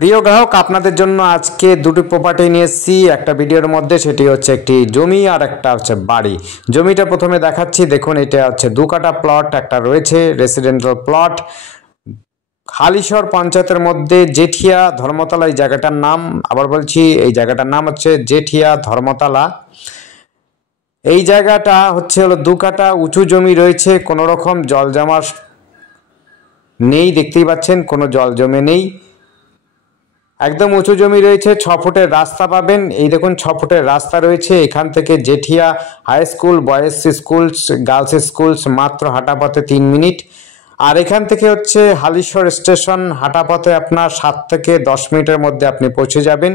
প্রিয় গ্রাহক, আপনাদের জন্য আজকে দুটি প্রপার্টি নিয়ে এসেছি একটা ভিডিওর মধ্যে। সেটি হচ্ছে একটি জমি আর একটা হচ্ছে বাড়ি। জমিটা প্রথমে দেখাচ্ছি, দেখুন এটা হচ্ছে 2 কাঠা প্লট একটা রয়েছে, রেসিডেন্টাল প্লট। হালিশহর পঞ্চায়েতের মধ্যে জেঠিয়া ধর্মতলা এই জায়গাটার নাম। আবার বলছি, এই জায়গাটার নাম হচ্ছে জেঠিয়া ধর্মতলা। এই জায়গাটা হচ্ছে 2 কাঠা উঁচু জমি রয়েছে, কোনো রকম জল জমার নেই, দেখতেই পাচ্ছেন কোনো জল জমে নেই, একদম উঁচু জমি রয়েছে। 6 ফুটের রাস্তা পাবেন, এই দেখুন 6 ফুটের রাস্তা রয়েছে। এখান থেকে Jethia high school, boys school, girls school মাত্র হাঁটা পথে 3 মিনিট। আর এখান থেকে হচ্ছে হালিশহর স্টেশন হাঁটা পথে আপনার 7 থেকে 10 মিনিটের মধ্যে আপনি পৌঁছে যাবেন।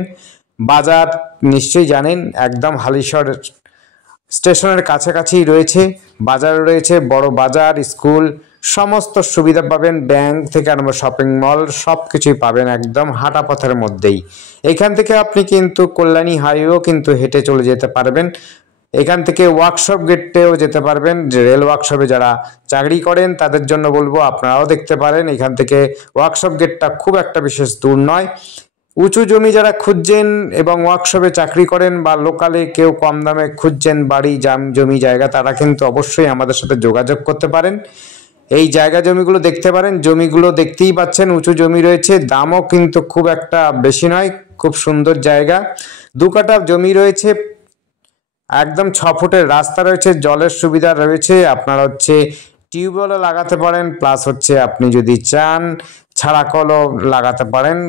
বাজার নিশ্চয়ই জানেন, একদম হালিশহর স্টেশনের কাছাকাছি রয়েছে, বাজার রয়েছে, বড় বাজার, স্কুল, সমস্ত সুবিধা পাবেন, ব্যাংক থেকে আরম্ভ শপিং মল সব কিছুই পাবেন একদম হাঁটা পথের মধ্যেই। এখান থেকে আপনি কিন্তু কল্যাণী হাইওয়েও কিন্তু হেঁটে চলে যেতে পারবেন। এখান থেকে ওয়ার্কশপ গেটেও যেতে পারবেন। যে রেল ওয়ার্কশপে যারা চাকরি করেন তাদের জন্য বলবো, আপনারাও দেখতে পারেন। এখান থেকে ওয়ার্কশপ গেটটা খুব একটা বিশেষ দূর নয়। উঁচু জমি যারা খুঁজছেন এবং ওয়ার্কশপে চাকরি করেন বা লোকালে কেউ কম দামে খুঁজছেন বাড়ি জমি জায়গা, তারা কিন্তু অবশ্যই আমাদের সাথে যোগাযোগ করতে পারেন। এই জায়গা জমিগুলো দেখতে পারেন, জমিগুলো দেখতেই পাচ্ছেন উঁচু জমি রয়েছে, দামও কিন্তু খুব একটা বেশি নয়, খুব সুন্দর জায়গা। 2 কাঠা জমি রয়েছে, একদম 6 ফুটের রাস্তা রয়েছে, জলের সুবিধা রয়েছে। আপনার হচ্ছে টিউবওয়েলও লাগাতে পারেন, প্লাস হচ্ছে আপনি যদি চান ছাড়া কলও লাগাতে পারেন।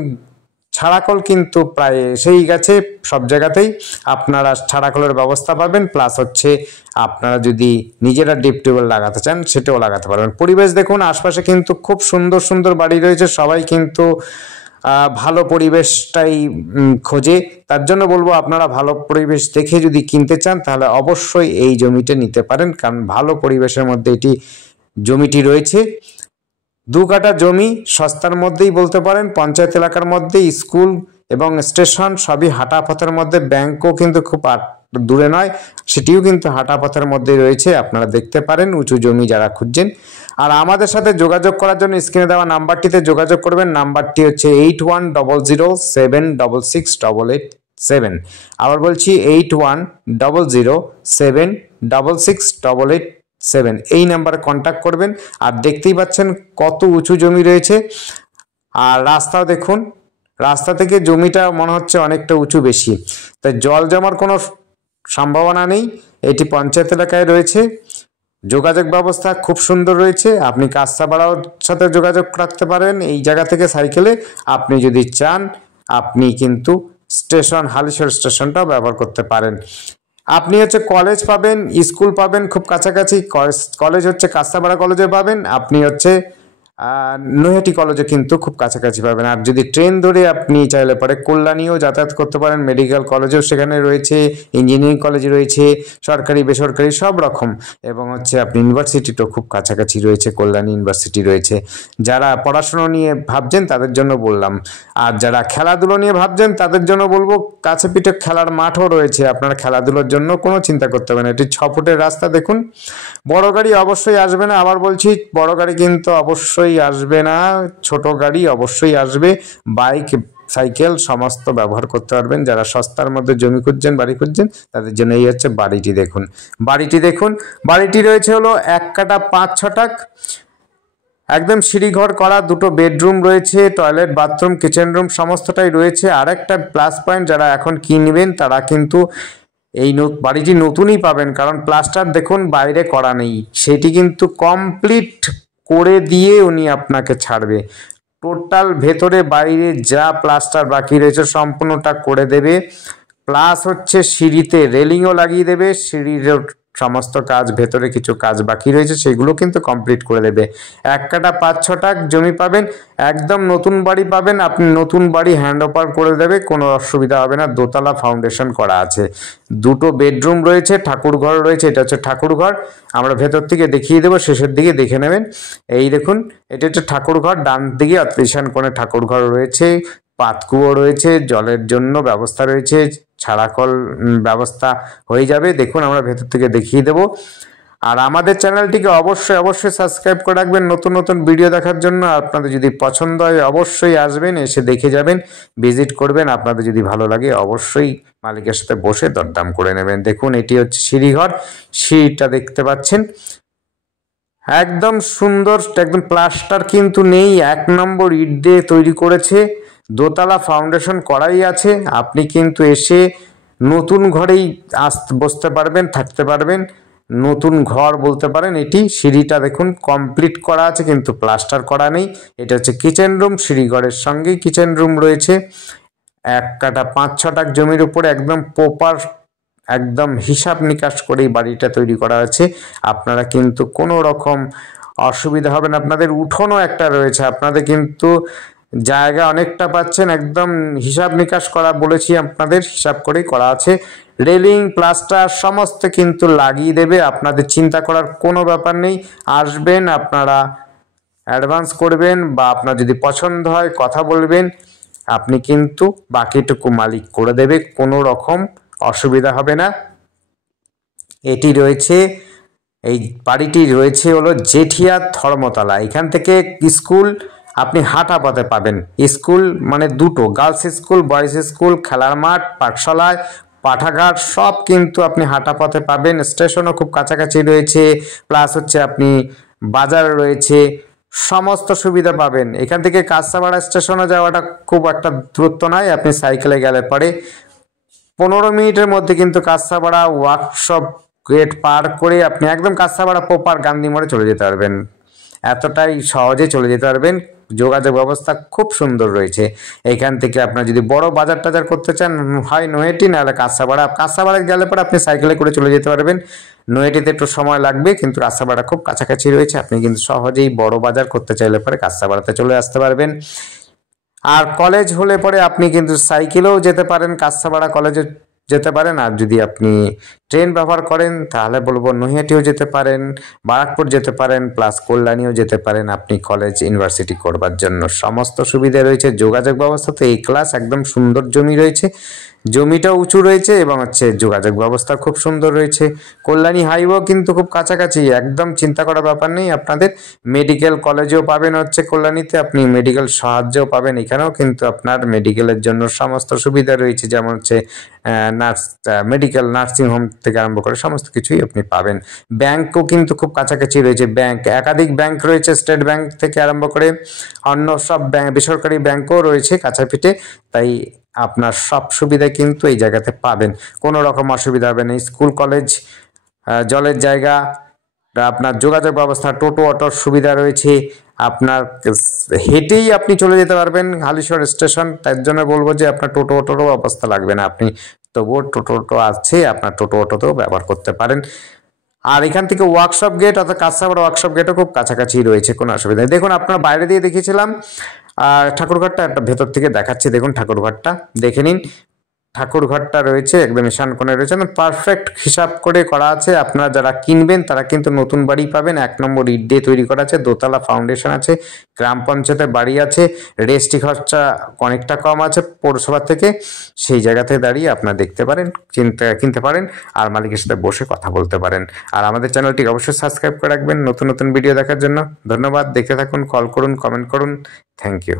ছাড়া কল কিন্তু প্রায় এসেই গেছে, সব জায়গাতেই আপনারা ছাড়া কলের ব্যবস্থা পাবেন। প্লাস হচ্ছে আপনারা যদি নিজেরা ডিপ টিউবওয়েল লাগাতে চান সেটাও লাগাতে পারবেন। পরিবেশ দেখুন, আশপাশে কিন্তু খুব সুন্দর সুন্দর বাড়ি রয়েছে, সবাই কিন্তু ভালো পরিবেশটাই খোঁজে। তার জন্য বলবো, আপনারা ভালো পরিবেশ দেখে যদি কিনতে চান তাহলে অবশ্যই এই জমিটা নিতে পারেন, কারণ ভালো পরিবেশের মধ্যে জমিটি রয়েছে। 2 কাঠা জমি, সস্তার মধ্যেই বলতে পারেন, পঞ্চায়েত এলাকার মধ্যে, স্কুল এবং স্টেশন সবই হাঁটা পথের মধ্যে, ব্যাংকও কিন্তু খুব দূরে নয়, সেটিও কিন্তু হাঁটা পথের মধ্যে রয়েছে। আপনারা দেখতে পারেন উঁচু জমি যারা খুঁজছেন। আর আমাদের সাথে যোগাযোগ করার জন্য স্ক্রিনে দেওয়া নাম্বারটিতে যোগাযোগ করবেন। নাম্বারটি হচ্ছে 8100768887। আবার বলছি 8100768887। এই নাম্বারে কন্ট্যাক্ট করবেন। আর দেখতেই পাচ্ছেন কত উঁচু জমি রয়েছে। আর রাস্তাও দেখুন, রাস্তা থেকে জমিটা মনে হচ্ছে অনেকটা উঁচু বেশি, তাই জল জমার কোনো সম্ভাবনা নেই। এটি পঞ্চায়েত এলাকায় রয়েছে, যোগাযোগ ব্যবস্থা খুব সুন্দর রয়েছে। আপনি কাস্তাপাড়ার সাথে যোগাযোগ রাখতে পারেন এই জায়গা থেকে সাইকেলে। আপনি যদি চান আপনি কিন্তু স্টেশন, হালিশহর স্টেশনটাও ব্যবহার করতে পারেন। আপনি হচ্ছে কলেজ পাবেন, স্কুল পাবেন খুব কাছাকাছি। কলেজ হচ্ছে কাস্তাপাড়া কলেজে পাবেন, আপনি হচ্ছে নৈহাটি কলেজে কিন্তু খুব কাছাকাছি পাবেন। আর যদি ট্রেন ধরে আপনি চাইলে পরে কল্যাণীও যাতায়াত করতে পারেন, মেডিকেল কলেজও সেখানে রয়েছে, ইঞ্জিনিয়ারিং কলেজ রয়েছে, সরকারি বেসরকারি সব রকম। এবং হচ্ছে আপনি ইউনিভার্সিটিটাও খুব কাছাকাছি রয়েছে, কল্যাণী ইউনিভার্সিটি রয়েছে। যারা পড়াশুনো নিয়ে ভাবছেন তাদের জন্য বললাম। আর যারা খেলাধুলো নিয়ে ভাবছেন তাদের জন্য বলবো, কাছে পিঠে খেলার মাঠও রয়েছে, আপনারা খেলাধুলোর জন্য কোনো চিন্তা করতে হবে না। এটি 6 ফুটের রাস্তা দেখুন। বড় গাড়ি অবশ্যই আসবে না, আবার বলছি বড় গাড়ি কিন্তু অবশ্যই আসবে না, ছোট গাড়ি অবশ্যই আসবে। বাইক, সাইকেল সমস্ত ব্যবহার করতে পারবেন। যারা সস্তার মধ্যে জমি খুঁজছেন, বাড়ি খুঁজছেন, তাদের জন্য এই হচ্ছে বাড়িটি। দেখুন বাড়িটি, দেখুন বাড়িটি রয়েছে 1 কাঠা 5 ছটাক, একদম সিঁড়িঘর করা, 2টো বেডরুম রয়েছে, টয়লেট, বাথরুম, কিচেন রুম সমস্তটাই রয়েছে। আর একটা প্লাস পয়েন্ট, যারা এখন কিনবেন তারা কিন্তু এই বাড়িটি নতুনই পাবেন, কারণ প্লাস্টার দেখুন বাইরে করা নেই, সেটি কিন্তু কমপ্লিট করে দিয়ে উনি আপনাকে ছাড়বে। টোটাল ভেতরে বাইরে যা প্লাস্টার বাকি রয়েছে সম্পূর্ণটা করে দেবে। প্লাস হচ্ছে সিঁড়িতে রেলিংও লাগিয়ে দেবে, সিঁড়ির সমস্ত কাজ, ভেতরে কিছু কাজ বাকি রয়েছে সেগুলো কিন্তু কমপ্লিট করে দেবে। 1 কাঠা 5 ছটাক জমি পাবেন, একদম নতুন বাড়ি পাবেন। আপনি নতুন বাড়ি হ্যান্ড ওভার করে দেবে, কোনো অসুবিধা হবে না। দোতলা ফাউন্ডেশন করা আছে, 2টো বেডরুম রয়েছে, ঠাকুর ঘর রয়েছে। এটা হচ্ছে ঠাকুর ঘর, আমরা ভেতর থেকে দেখিয়ে দেবো, শেষের দিকে দেখে নেবেন। এই দেখুন, এটা হচ্ছে ঠাকুর ঘর, ডান দিকে ঈশান কোণে ঠাকুর ঘর রয়েছে, পাতকুয়ো রয়েছে, জলের জন্য ব্যবস্থা রয়েছে, ছাড়া কল ব্যবস্থা হয়ে যাবে। দেখুন আমরা ভেতর থেকে দেখিয়ে দেব। আর আমাদের চ্যানেলটিকে অবশ্যই সাবস্ক্রাইব করে রাখবেন নতুন নতুন ভিডিও দেখার জন্য। আপনাদের যদি পছন্দ হয় অবশ্যই আসবেন, এসে দেখে যাবেন, ভিজিট করবেন। আপনাদের যদি ভালো লাগে অবশ্যই মালিকের সাথে বসে দরদাম করে নেবেন। দেখুন এটি হচ্ছে সিঁড়িঘর, সিঁড়িটা দেখতে পাচ্ছেন একদম সুন্দর, একদম প্লাস্টার কিন্তু নেই, 1 নম্বর ইট দিয়ে তৈরি করেছে, দোতলা ফাউন্ডেশন করাই আছে। আপনি কিন্তু এসে নতুন ঘরেই বসতে পারবেন, থাকতে পারবেন, নতুন ঘর বলতে পারেন। এটি সিঁড়িটা দেখুন কমপ্লিট করা আছে কিন্তু প্লাস্টার করা নেই। এটা হচ্ছে কিচেন রুম, সিঁড়িঘরের সঙ্গেই কিচেন রুম রয়েছে। 1 কাঠা 5-6 টাক জমির উপরে একদম প্রপার, একদম হিসাব নিকাশ করেই বাড়িটা তৈরি করা হয়েছে। আপনারা কিন্তু কোনো রকম অসুবিধা হবে না। আপনাদের উঠোনও একটা রয়েছে, আপনাদের কিন্তু জায়গা অনেকটা পাচ্ছেন, একদম হিসাব নিকাশ করা, বলেছি আপনাদের হিসাব করেই করা আছে। রেলিং প্লাস্টার সমস্ত কিন্তু লাগিয়ে দেবে, আপনাদের চিন্তা করার কোনো ব্যাপার নেই। আসবেন, আপনারা অ্যাডভান্স করবেন বা আপনার যদি পছন্দ হয় কথা বলবেন, আপনি কিন্তু বাকিটুকু মালিক করে দেবে, কোনো রকম অসুবিধা হবে না। এটি রয়েছে, এই বাড়িটি রয়েছে হলো জেঠিয়া ধর্মতলা। এখান থেকে স্কুল আপনি হাঁটা পথে পাবেন। স্কুল মানে দুটো, গার্লস স্কুল, বয়েজ স্কুল, খেলার মাঠ, পাঠশালায়, পাঠাগার সব কিন্তু আপনি হাঁটা পথে পাবেন। স্টেশনও খুব কাছাকাছি রয়েছে, প্লাস হচ্ছে আপনি বাজার রয়েছে, সমস্ত সুবিধা পাবেন। এখান থেকে কাঁচরাপাড়া স্টেশনে যাওয়াটা খুব একটা দূরত্ব নয়, আপনি সাইকেলে গেলে পরে 15 মিনিটের মধ্যে কিন্তু কাঁচরাপাড়া ওয়ার্কশপ গেট পার করে আপনি একদম কাঁচরাপাড়া প্রপার গান্ধী মোড়ে চলে যেতে পারবেন। এতটাই সহজে চলে যেতে পারবেন, যোগাযোগ ব্যবস্থা খুব সুন্দর রয়েছে। এখান থেকে আপনার যদি বড় বাজার টাজার করতে চান, হয় নৈহাটি নাহলে কাঁচরাপাড়ায় গেলে পরে আপনি সাইকেলে করে চলে যেতে পারবেন। নৈহাটিতে একটু সময় লাগবে, কিন্তু কাঁচরাপাড়া খুব কাছাকাছি রয়েছে, আপনি কিন্তু সহজেই বড় বাজার করতে চাইলে পরে কাঁচরাপাড়াতে চলে আসতে পারবেন। আর কলেজ হলে পরে আপনি কিন্তু সাইকেলেও যেতে পারেন, কাঁচরাপাড়া কলেজে যেতে পারেন। আর যদি আপনি ট্রেন ব্যবহার করেন তাহলে বলবো নৈহাটিও যেতে পারেন, বারাকপুর যেতে পারেন, প্লাস কল্যাণীও যেতে পারেন আপনি কলেজ ইউনিভার্সিটি করবার জন্য। সমস্ত সুবিধা রয়েছে, যোগাযোগ ব্যবস্থা তো এই ক্লাস, একদম সুন্দর জমি রয়েছে, জমিটাও উঁচু রয়েছে এবং হচ্ছে যোগাযোগ ব্যবস্থা খুব সুন্দর রয়েছে। কল্যাণী হাইওয়েও কিন্তু খুব কাছাকাছি, একদম চিন্তা করার ব্যাপার নেই। আপনাদের মেডিকেল কলেজেও পাবেন হচ্ছে কল্যাণীতে, আপনি মেডিকেল সাহায্যও পাবেন। এখানেও কিন্তু আপনার মেডিকেলের জন্য সমস্ত সুবিধা রয়েছে, যেমন হচ্ছে মেডিকেল, নার্সিং হোম থেকে আরম্ভ করে সমস্ত কিছুই আপনি পাবেন। ব্যাংকও কিন্তু খুব কাছাকাছি রয়েছে, ব্যাংক একাধিক ব্যাংক রয়েছে, স্টেট ব্যাংক থেকে আরম্ভ করে অন্য সব বেসরকারি ব্যাংকও রয়েছে কাছাপিঠে। তাই আপনার সব সুবিধা কিন্তু এই জায়গাতে পাবেন, কোনো রকম অসুবিধা হবে না। স্কুল, কলেজ, জলের জায়গা, আপনার যোগাযোগ ব্যবস্থা, টোটো অটোর সুবিধা রয়েছে। আপনার হেঁটেই আপনি চলে যেতে পারবেন হালিশহর স্টেশন, তার জন্য বলবো যে আপনার টোটো অটোরও অবস্থা লাগবে না, আপনি তবুও টোটো অটো আছে, আপনার টোটো অটোতেও ব্যবহার করতে পারেন। আর এখান থেকে ওয়ার্কশপ গেট অর্থাৎ কাঁচরাপাড়া ওয়ার্কশপ গেটও খুব কাছাকাছি রয়েছে, কোনো অসুবিধা নেই। দেখুন আপনার বাইরে দিয়ে দেখিয়েছিলাম, আর ঠাকুরঘরটা একটা ভেতর থেকে দেখাচ্ছি, দেখুন ঠাকুরঘরটা দেখে নিন। ঠাকুরঘরটা রয়েছে একদম ঈশান কোণে রয়েছে, পারফেক্ট হিসাব করে করা আছে। আপনারা যারা কিনবেন তারা কিন্তু নতুন বাড়ি পাবেন, 1 নম্বর ইট দিয়ে তৈরি করা আছে, দোতলা ফাউন্ডেশন আছে, গ্রাম পঞ্চায়েতের বাড়ি আছে, রেজিস্ট্রি খরচা অনেকটা কম আছে পৌরসভা থেকে। সেই জায়গাতে দাঁড়িয়ে আপনারা দেখতে পারেন, কিনতে পারেন, আর মালিকের সাথে বসে কথা বলতে পারেন। আর আমাদের চ্যানেলটি অবশ্যই সাবস্ক্রাইব করে রাখবেন নতুন নতুন ভিডিও দেখার জন্য। ধন্যবাদ, দেখতে থাকুন, কল করুন, কমেন্ট করুন, থ্যাংক ইউ।